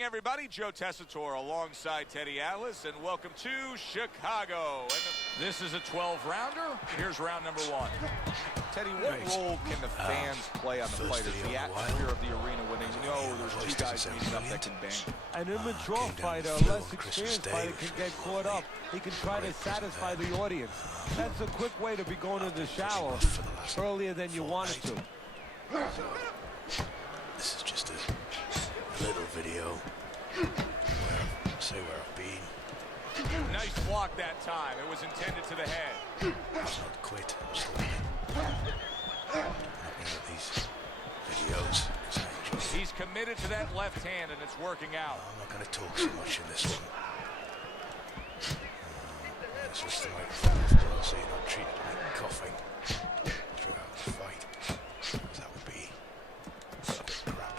evening, everybody. Joe Tessitore alongside Teddy Atlas, and welcome to Chicago. And this is a 12-rounder. Here's round number one. Teddy, what role can the fans play on the fighters, the atmosphere of the arena when they know there's two guys meeting up that can bang? An immature fighter, a less experienced fighter can get caught up. He can try to satisfy the audience. That's a quick way to be going to the shower earlier than you wanted to. This is just a little video where I say where I've been. Nice block that time. It was intended to the head. I'll not quit. I'm still looking at these videos because I enjoy it. He's committed to that left hand, and it's working out. I'm not going to talk so much in this one. It's just the microphone as well, so you're not treated like coughing throughout the fight. That would be crap.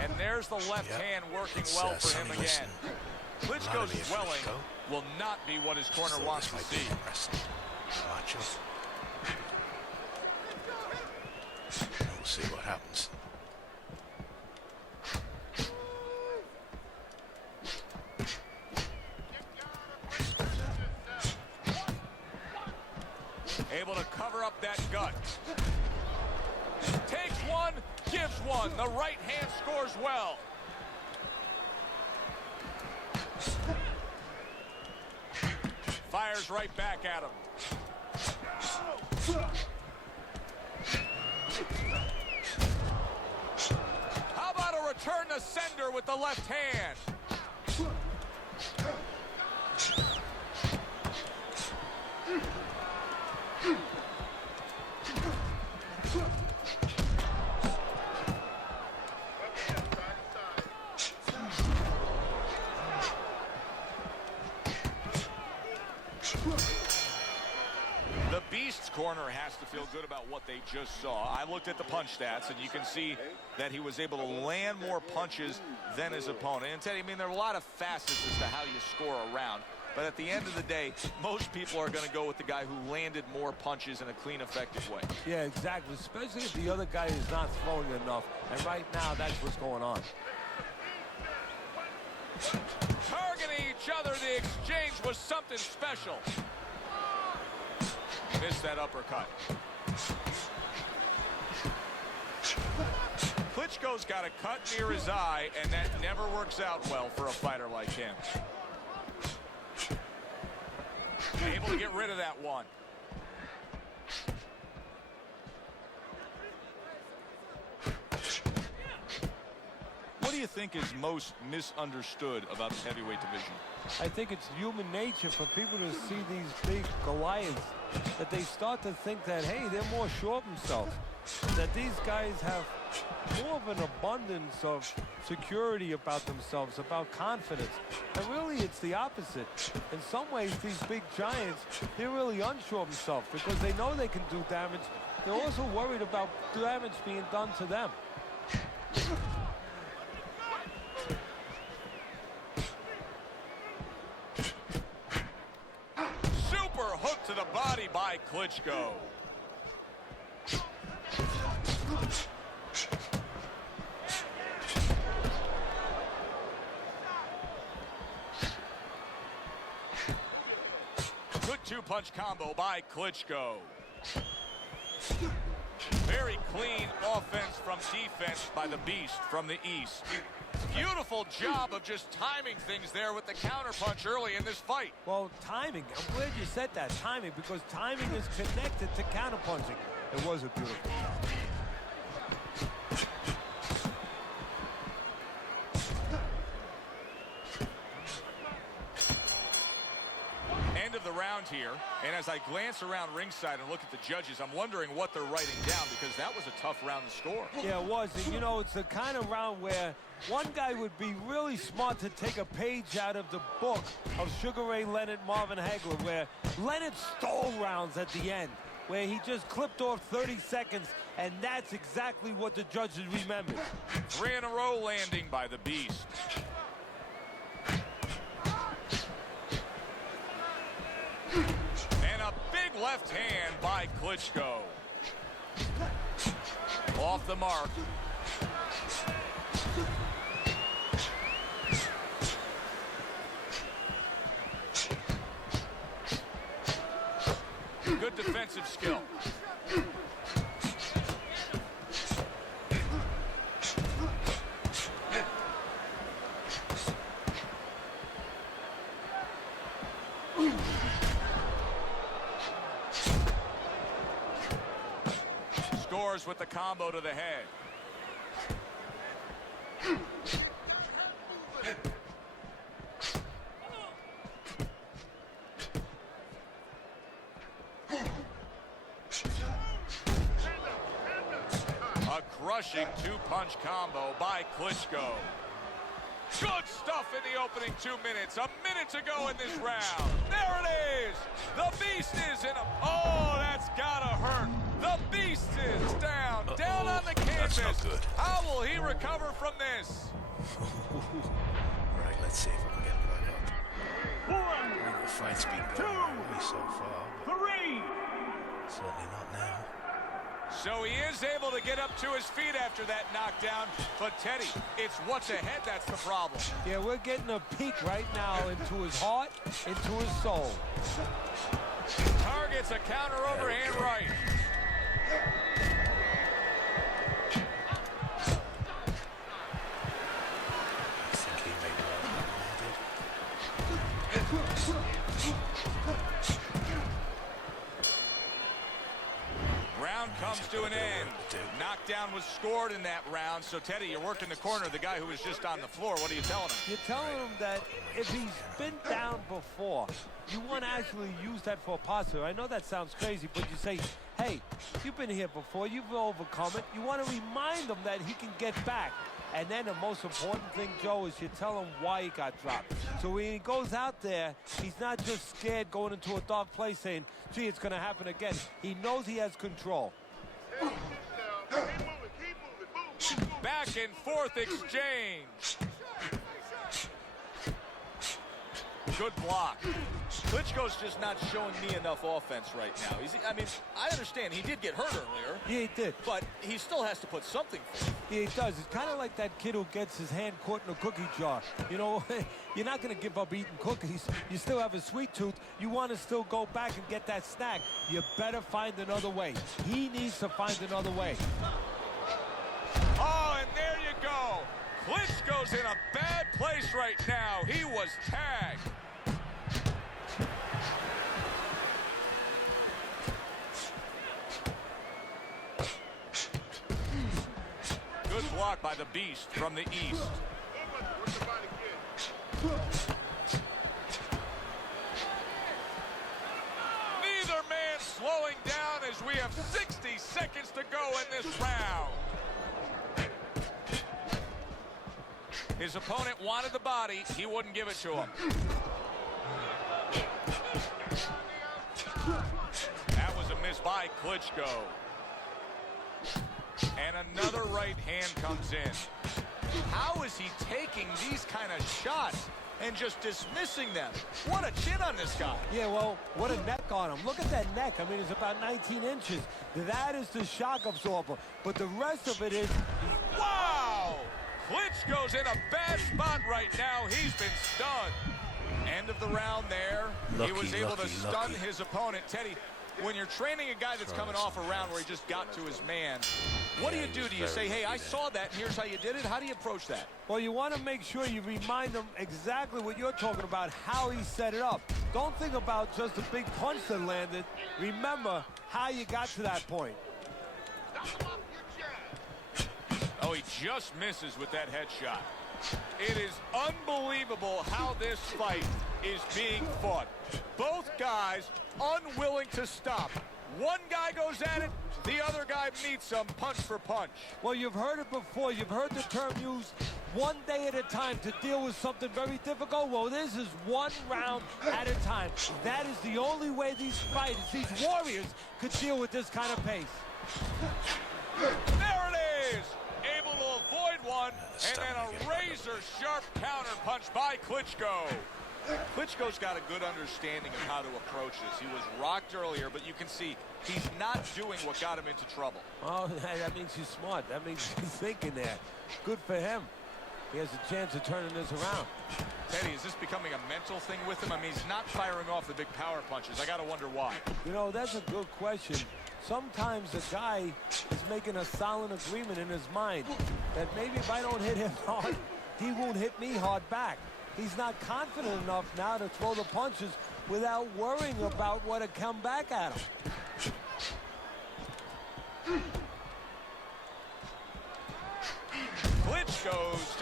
And there's the left hand working well for him Sonny again. Liston. Klitschko's Wladimir swelling Klitschko. will not be what his corner wants to see. We'll see what happens. Able to cover up that gut. Takes one, gives one. The right hand scores well. Fires right back at him. How about a return to sender with the left hand? The Beast's corner has to feel good about what they just saw. I looked at the punch stats, and you can see that he was able to land more punches than his opponent. And Teddy, I mean, there are a lot of facets as to how you score a round. But at the end of the day, most people are going to go with the guy who landed more punches in a clean, effective way. Yeah, exactly. Especially if the other guy is not throwing enough. And right now, that's what's going on. Targeting each other, the exchange was something special. Missed that uppercut. Klitschko's got a cut near his eye, and that never works out well for a fighter like him. Able to get rid of that one. What do you think is most misunderstood about the heavyweight division? I think it's human nature for people to see these big Goliaths, that they start to think that, hey, they're more sure of themselves, that these guys have more of an abundance of security about themselves, about confidence. And really, it's the opposite. In some ways, these big giants, they're really unsure of themselves because they know they can do damage. They're also worried about damage being done to them. Super hook to the body by Klitschko. Good two-punch combo by Klitschko. Very clean offense from defense by the Beast from the East. Beautiful job of just timing things there with the counterpunch early in this fight. Well, timing. I'm glad you said that, timing, because timing is connected to counterpunching. It was a beautiful job. End of the round here, and as I glance around ringside and look at the judges, I'm wondering what they're writing down, because that was a tough round to score. Yeah, it was. And, you know, it's the kind of round where one guy would be really smart to take a page out of the book of Sugar Ray Leonard, Marvin Hagler, where Leonard stole rounds at the end, where he just clipped off 30 seconds, and that's exactly what the judges remembered. 3 in a row landing by the Beast. And a big left hand by Klitschko. Off the mark. with the combo to the head. A crushing two-punch combo by Klitschko. Good stuff in the opening 2 minutes. A minute to go in this round. There it is. The Beast is in a... Oh, that's gotta hurt. The Beast is down. Down on the canvas. That's not good. How will he recover from this? Right, let's see if I can get him back up. The fight's been going my way so far. Certainly not now. So he is able to get up to his feet after that knockdown. But, Teddy, it's what's ahead that's the problem. Yeah, we're getting a peek right now into his heart, into his soul. Targets a counter overhand right. I think he made Round comes to an end. Knockdown was scored in that round. So, Teddy, you're working the corner of the guy who was just on the floor. What are you telling him? You're telling him that if he's been down before, you want to actually use that for a positive. I know that sounds crazy, but you say, hey, you've been here before. You've overcome it. You want to remind him that he can get back. And then the most important thing, Joe, is you tell him why he got dropped. So when he goes out there, he's not just scared going into a dark place saying, gee, it's going to happen again. He knows he has control. Back and forth exchange. Good block. Klitschko's just not showing me enough offense right now. I mean, I understand he did get hurt earlier. Yeah, he did. But he still has to put something forth. Yeah, he does. It's kind of like that kid who gets his hand caught in a cookie jar. You know, you're not going to give up eating cookies. You still have a sweet tooth. You want to still go back and get that snack. You better find another way. He needs to find another way. Oh, and there you go. Klitschko's in a bad place right now. He was tagged. Good block by the Beast from the east. Neither man slowing down as we have 60 seconds to go in this round. His opponent wanted the body. He wouldn't give it to him. That was a miss by Klitschko. And another right hand comes in. How is he taking these kind of shots and just dismissing them? What a chin on this guy. Yeah, well, what a neck on him. Look at that neck. I mean, it's about 19 inches. That is the shock absorber. But the rest of it is... Wow! Klitschko's in a bad spot right now. He's been stunned. End of the round there. He was able to stun his opponent. Teddy, when you're training a guy that's coming off a round where he just got to his man, what do you do? Do you say, hey, I saw that, and here's how you did it? How do you approach that? Well, you want to make sure you remind him exactly what you're talking about, how he set it up. Don't think about just the big punch that landed. Remember how you got to that point. Oh, he just misses with that headshot. It is unbelievable how this fight is being fought. Both guys unwilling to stop. One guy goes at it, the other guy meets him punch for punch. Well, you've heard it before. You've heard the term used, one day at a time to deal with something very difficult. Well, this is one round at a time. That is the only way these fighters, these warriors, could deal with this kind of pace. There it is! Able to avoid one, and then a razor-sharp counter punch by Klitschko. Klitschko's got a good understanding of how to approach this. He was rocked earlier, but you can see he's not doing what got him into trouble. Oh, that means he's smart. That means he's thinking there. Good for him. He has a chance of turning this around. Teddy, is this becoming a mental thing with him? I mean, he's not firing off the big power punches. I got to wonder why. You know, that's a good question. Sometimes the guy is making a silent agreement in his mind that maybe if I don't hit him hard, he won't hit me hard back. He's not confident enough now to throw the punches without worrying about what will come back at him.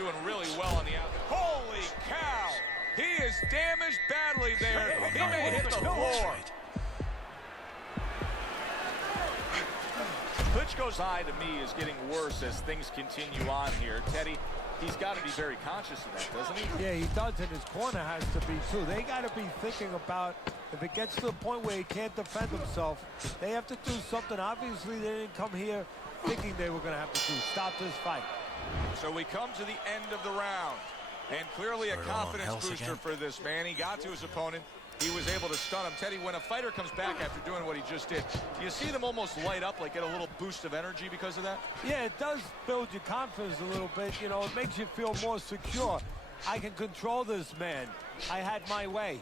doing really well on the out. Holy cow! He is damaged badly there. He may hit the floor. Klitschko's eye to me is getting worse as things continue on here. Teddy, he's got to be very conscious of that, doesn't he? Yeah, he does, and his corner has to be too. They got to be thinking about if it gets to the point where he can't defend himself, they have to do something. Obviously, they didn't come here thinking they were going to have to stop this fight. So we come to the end of the round, and clearly a confidence booster for this man. He got to his opponent. He was able to stun him. Teddy, when a fighter comes back after doing what he just did, you see them almost light up, like get a little boost of energy because of that? Yeah, it does build your confidence a little bit. You know, it makes you feel more secure. I can control this man. I had my way.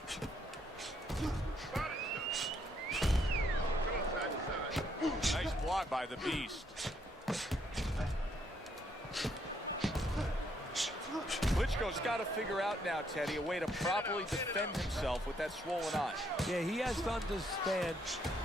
Nice block by the Beast. Klitschko's got to figure out now, Teddy, a way to properly defend himself with that swollen eye. Yeah, he has to understand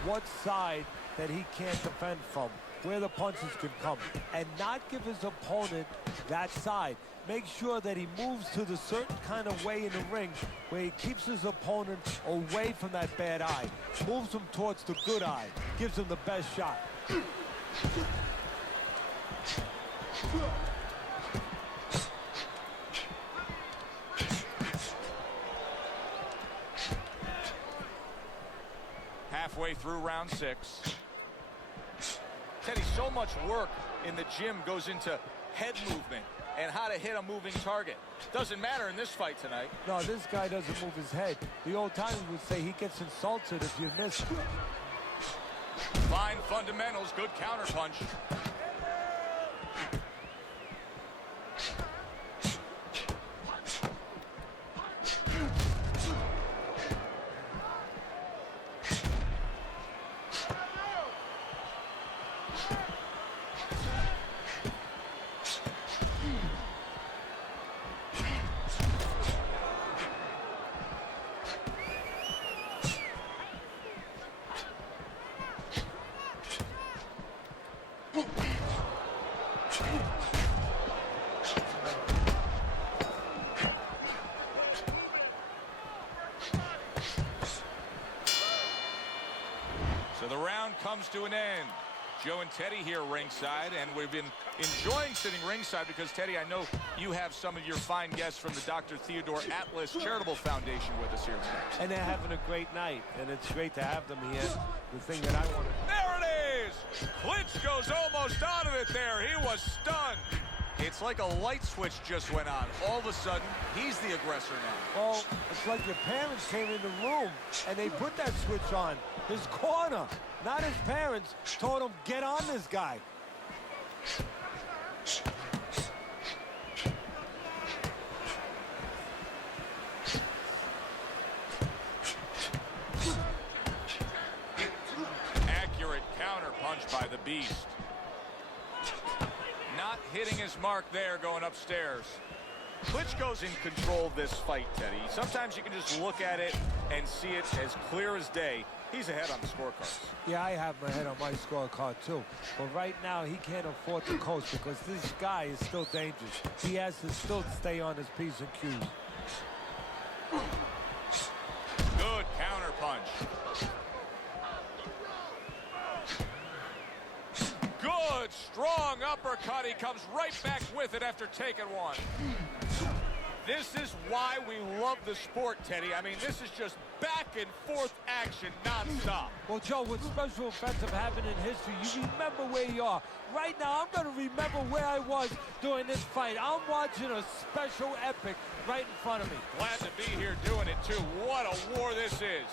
what side that he can't defend from, where the punches can come, and not give his opponent that side. Make sure that he moves to the certain kind of way in the ring where he keeps his opponent away from that bad eye, moves him towards the good eye, gives him the best shot. Halfway through round 6. Teddy, so much work in the gym goes into head movement and how to hit a moving target. Doesn't matter in this fight tonight. No, this guy doesn't move his head. The old timers would say he gets insulted if you miss him. Fine fundamentals, good counterpunch. So the round comes to an end. Joe and Teddy here ringside, and we've been enjoying sitting ringside because, Teddy, I know you have some of your fine guests from the Dr. Theodore Atlas Charitable Foundation with us here tonight. And they're having a great night, and it's great to have them here. The thing that I want to... There it is! Klitschko's almost out of it there. He was stunned. It's like a light switch just went on. All of a sudden, he's the aggressor now. Well, it's like your parents came in the room, and they put that switch on. His corner, not his parents, told him, get on this guy. Accurate counter punch by the Beast. Not hitting his mark there, going upstairs. Klitschko's in control of this fight, Teddy. Sometimes you can just look at it and see it as clear as day. He's ahead on the scorecards. Yeah, I have my head on my scorecard, too. But right now, he can't afford to coast because this guy is still dangerous. He has to still stay on his P's and Q's. Good counter punch. Good, strong uppercut. He comes right back with it after taking one. This is why we love the sport, Teddy. I mean, this is just back and forth action nonstop. Well, Joe, with special effects have happened in history, you remember where you are. Right now, I'm going to remember where I was during this fight. I'm watching a special epic right in front of me. Glad to be here doing it, too. What a war this is.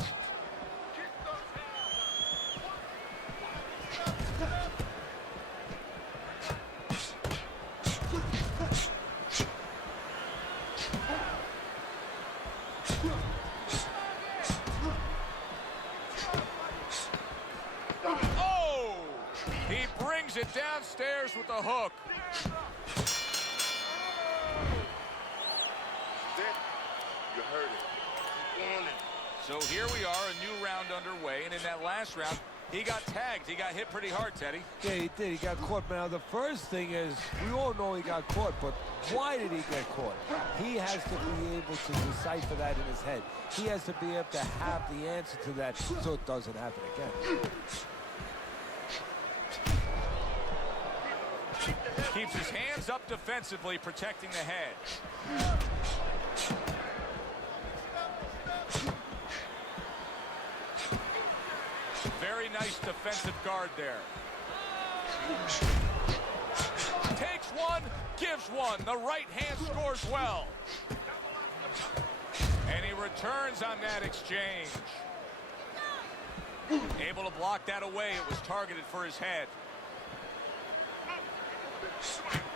Oh! He brings it downstairs with a hook. You heard it. So here we are, a new round underway, and in that last round, He got tagged. He got hit pretty hard, Teddy. Yeah, he did. He got caught. Now, the first thing is, we all know he got caught, but why did he get caught? He has to be able to decipher that in his head. He has to be able to have the answer to that so it doesn't happen again. Keeps his hands up defensively, protecting the head. Very nice defensive guard there. Takes one, gives one. The right hand scores well. And he returns on that exchange. Able to block that away. It was targeted for his head.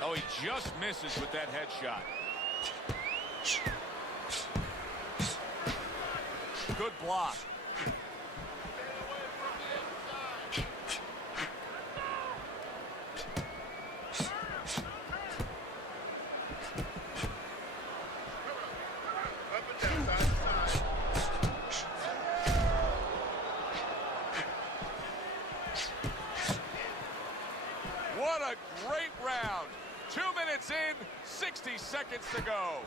Oh, he just misses with that headshot. Good block. What a great round. 2 minutes in, 60 seconds to go.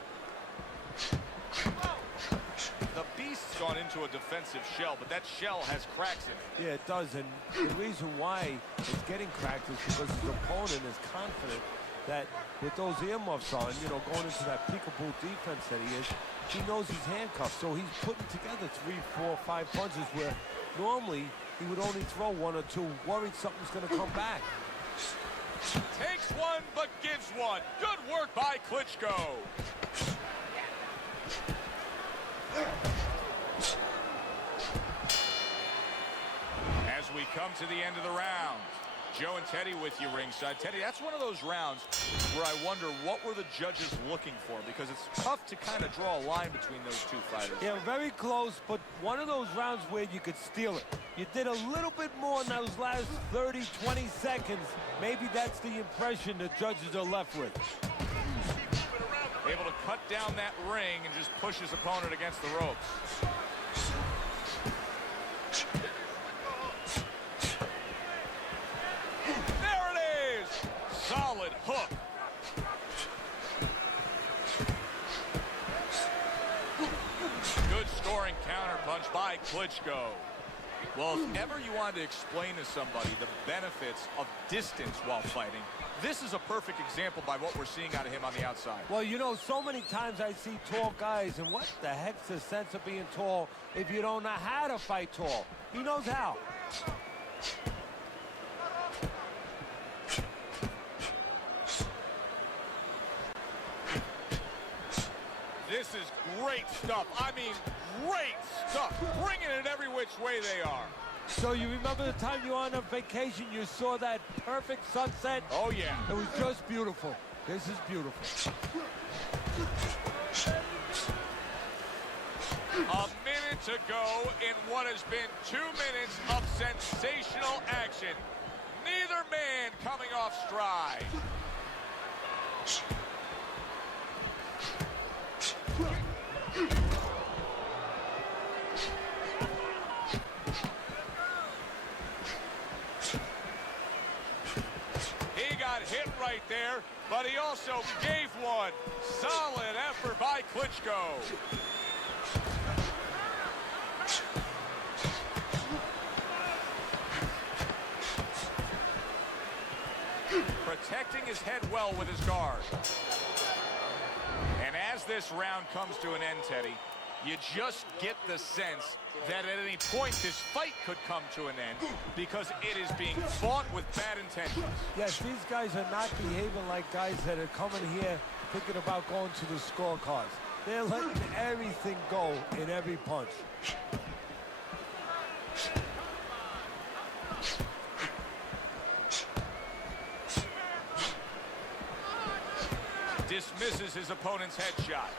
The Beast's gone into a defensive shell, but that shell has cracks in it. Yeah, it does, and the reason why it's getting cracked is because his opponent is confident that with those earmuffs on, you know, going into that peekaboo defense that he knows he's handcuffed, so he's putting together 3, 4, 5 punches where normally he would only throw 1 or 2, worried something's going to come back. Takes one, but gives one. Good work by Klitschko. As we come to the end of the round, Joe and Teddy with you ringside. Teddy, that's one of those rounds where I wonder what were the judges looking for, because it's tough to kind of draw a line between those two fighters. Yeah, very close, but one of those rounds where you could steal it. You did a little bit more in those last 30, 20 seconds. Maybe that's the impression the judges are left with. Able to cut down that ring and just push his opponent against the ropes. There it is! Solid hook. Good scoring counterpunch by Klitschko. Well, if ever you wanted to explain to somebody the benefits of distance while fighting, this is a perfect example by what we're seeing out of him on the outside. Well, you know, so many times I see tall guys, and what the heck's the sense of being tall if you don't know how to fight tall? He knows how. This is great stuff. I mean, great stuff. Bringing it every which way they are. So you remember the time you were on a vacation, you saw that perfect sunset? Oh, yeah. It was just beautiful. This is beautiful. A minute to go in what has been 2 minutes of sensational action. Neither man coming off stride. He got hit right there, but he also gave one. Solid effort by Klitschko. Protecting his head well with his guard. And as this round comes to an end, Teddy, you just get the sense that at any point this fight could come to an end because it is being fought with bad intentions. Yes, these guys are not behaving like guys that are coming here thinking about going to the scorecards. They're letting everything go in every punch. Dismisses his opponent's headshot.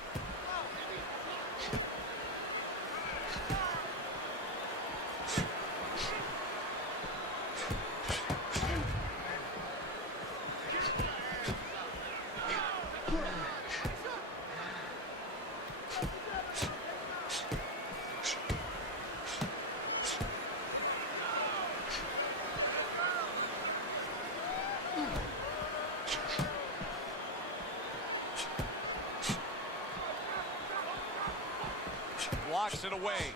blocks it away.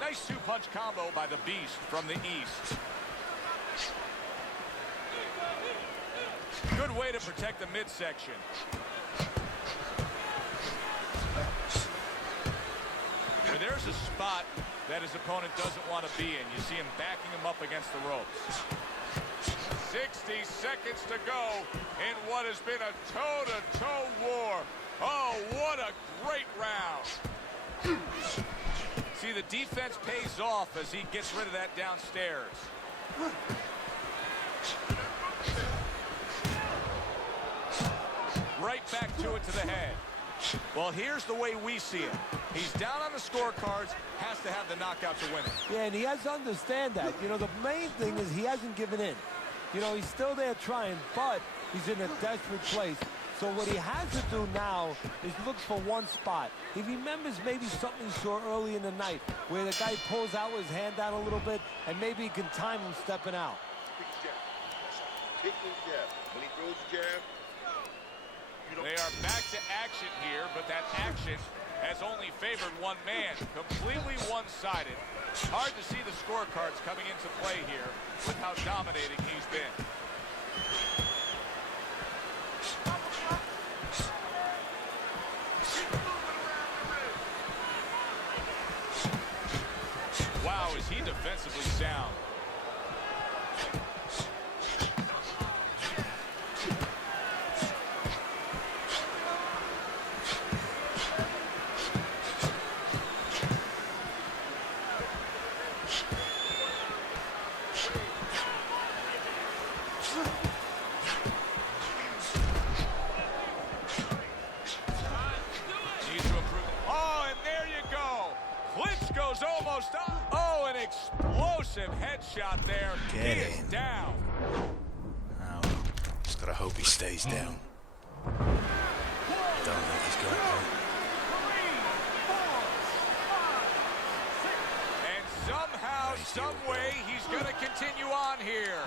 Nice two-punch combo by the Beast from the East. Good way to protect the midsection. Where there's a spot that his opponent doesn't want to be in. You see him backing him up against the ropes. 60 seconds to go in what has been a toe-to-toe war. Oh, what a great round. See, the defense pays off as he gets rid of that downstairs. Right back to it to the head. Well, here's the way we see it. He's down on the scorecards, has to have the knockout to win it. Yeah, and he has to understand that. You know, the main thing is he hasn't given in. You know, he's still there trying, but he's in a desperate place. So what he has to do now is look for one spot. He remembers maybe something he saw early in the night where the guy pulls out his hand down a little bit, and maybe he can time him stepping out. Big jab. Big jab. When he throws the jab, they are back to action here, but that action has only favored one man. Completely one-sided. Hard to see the scorecards coming into play here with how dominating he's been. Wow, is he defensively sound. Klitschko's almost up. Oh, an explosive headshot there. He is down. Oh, just gotta hope he stays down. Don't think he's got it. And somehow, some way, he's going to continue on here.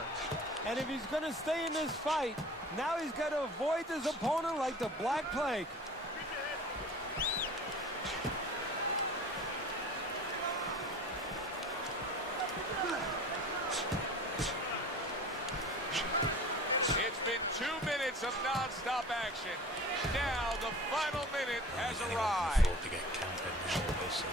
And if he's going to stay in this fight, now he's got to avoid his opponent like the Black Plague. It's been 2 minutes of non-stop action. Now the final minute has arrived. To get counted now, so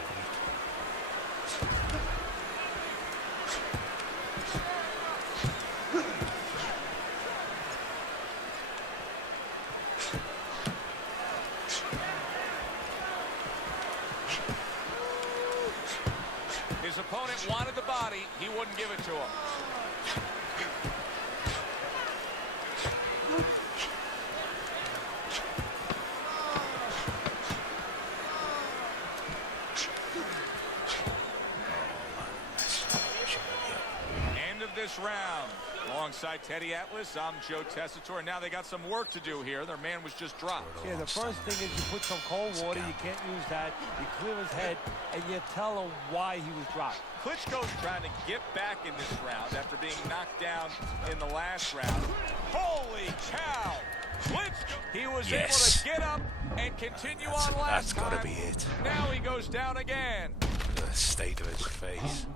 His opponent wanted the body. He wouldn't give it to him. End of this round. Alongside Teddy Atlas, I'm Joe Tessitore. Now they got some work to do here. Their man was just dropped. Yeah, the first thing is you put some cold water. You can't use that. You clear his head, and you tell him why he was dropped. Klitschko's trying to get back in this round after being knocked down in the last round. Holy cow! Klitschko, he was able to get up and continue on last time. That's gotta be it. Now he goes down again. The state of his face.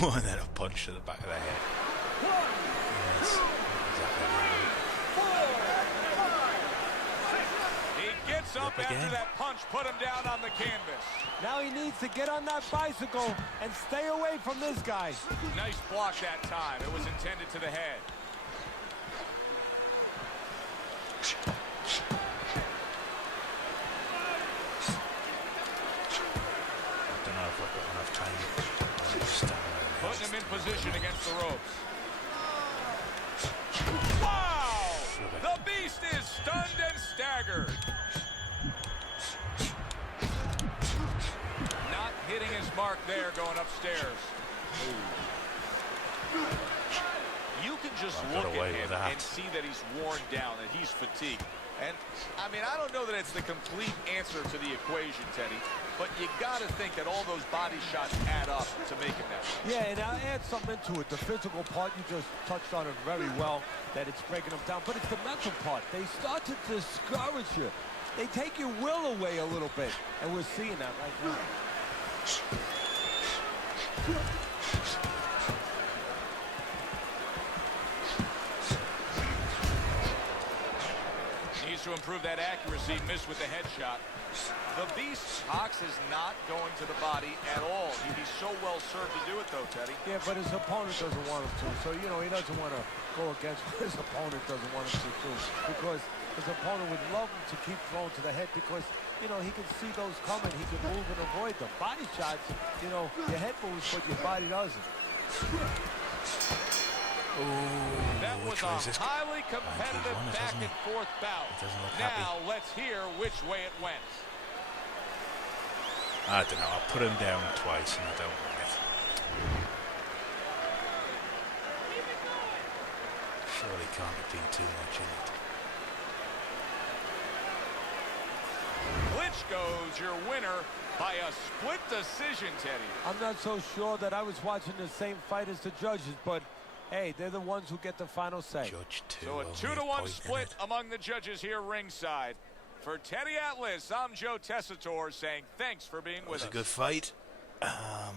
Oh, and then a punch to the back of the head. Yes, exactly. He gets up after that punch, put him down on the canvas. Now he needs to get on that bicycle and stay away from this guy. Nice block that time. It was intended to the head. I don't know if I've got enough time. Putting him in position against the ropes. Wow! The Beast is stunned and staggered. Not hitting his mark there going upstairs. You can just look at him and see that he's worn down, that he's fatigued. And, I mean, I don't know that it's the complete answer to the equation, Teddy, but you got to think that all those body shots add up to make it that. Yeah, and I'll add something into it. The physical part, you just touched on it very well, that it's breaking them down. But it's the mental part. They start to discourage you. They take your will away a little bit, and we're seeing that right now. Needs to improve that accuracy. Missed with the headshot. The Beast's box is not going to the body at all. He's so well served to do it, though, Teddy. Yeah, but his opponent doesn't want him to. So, you know, he doesn't want to go against what his opponent doesn't want him to do. Because his opponent would love him to keep throwing to the head because, you know, he can see those coming. He can move and avoid them. Body shots, you know, your head moves, but your body doesn't. That was a highly competitive back-and-forth bout. Now, let's hear which way it went. I don't know. I'll put him down twice and I don't want it. Surely can't have been too much in it. Klitschko's your winner by a split decision, Teddy. I'm not so sure that I was watching the same fight as the judges, but hey, they're the ones who get the final say. Judge two. So a 2-to-1 split among the judges here ringside. For Teddy Atlas, I'm Joe Tessitore saying thanks for being with us. It was a good fight. I'm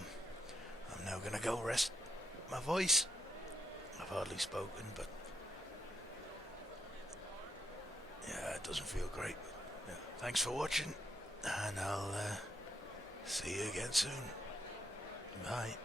now going to go rest my voice. I've hardly spoken, but yeah, it doesn't feel great. Yeah, thanks for watching, and I'll see you again soon. Bye.